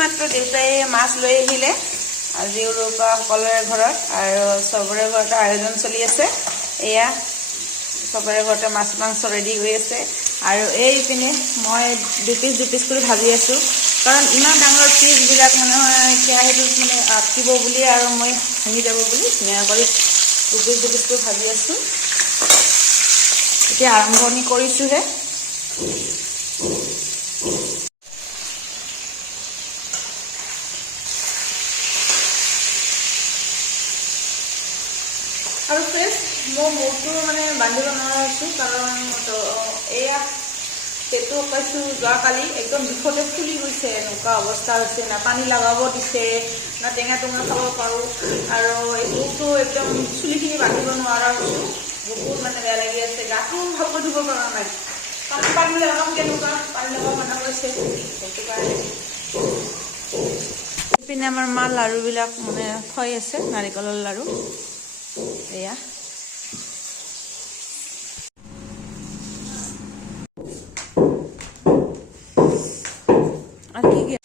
মাত্ৰ দেউতাই মাছ লৈ আহিলে আজি উৰুকা সকলোৰে ঘৰত আৰু চবৰে ঘৰতে আয়োজন চলি আছে এয়া চবৰে ঘৰতে মাছ মাংস ৰেডি হৈ আছে আৰু এই পিনে মই দুপিচ কৰি ভাজি আছো কাৰণ ইমান ডাঙৰ পিচবিলাক মানে কেৰাহীটোত মানে আটকিব বুলি আৰু মই ভাঙি যাব বুলি ধুনীয়া কৰি দুপিচ কৰি ভাজি আছো এতিয়া আৰম্ভণি কৰিছোহে আৰু ফ্ৰেছ মই মূৰটো মানে বান্ধিব নোৱাৰিছোঁ কাৰণ এয়া পেটটো পাইছোঁ যোৱাকালি একদম বিষতে ফুলি গৈছে এনেকুৱা অৱস্থা হৈছে না পানী লগাব দিছে না টেঙা খাব পাৰোঁ আৰু মূৰটো একদম চুলিখিনি বান্ধিব নোৱাৰা হৈছোঁ বহুত মানে বেয়া লাগি আছে গাটো ভালকৈ ধুব পৰা নাই পানী লগাম কেনেকুৱা পানী লগাব মানা কৰিছে সেইটো কাৰণে ইপিনে আমাৰ মা লাড়ুবিলাক মানে থৈ আছে নাৰিকলৰ লাড়ু এয়া আৰ কি